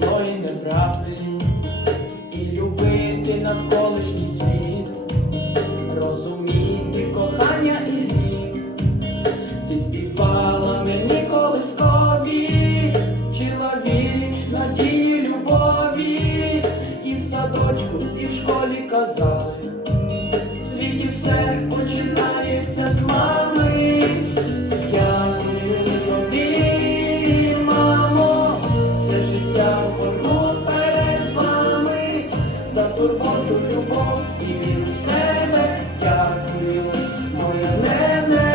Твої неправди. Турботу, любов і віру в себе. Дякую, моя нене,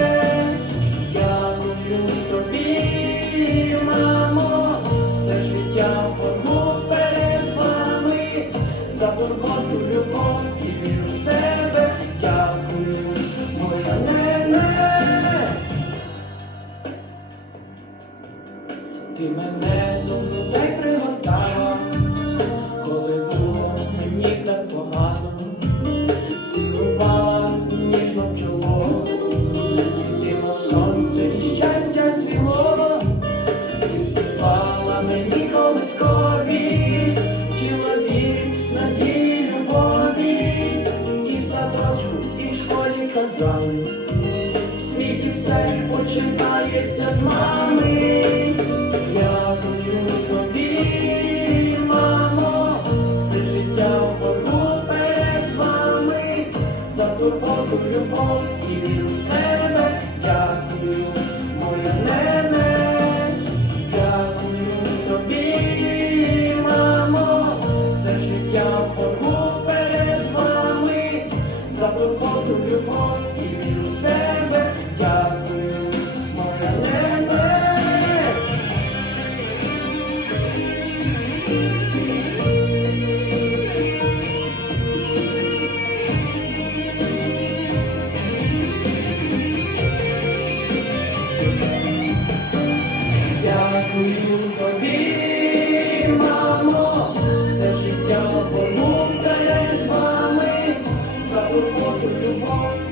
дякую тобі, мамо, все життя боргу перед вами, за турботу, любов і віру в себе. Дякую, моя нене. Ти мене казали. В світі все починається з мами. Дякую тобі, мамо, все життя боргу перед вами, за турботу, любов і віру в себе. Дякую, моя нене, дякую тобі, мамо, все життя боргу Дякую тобі, все життя порукає з вами, за турботу любов.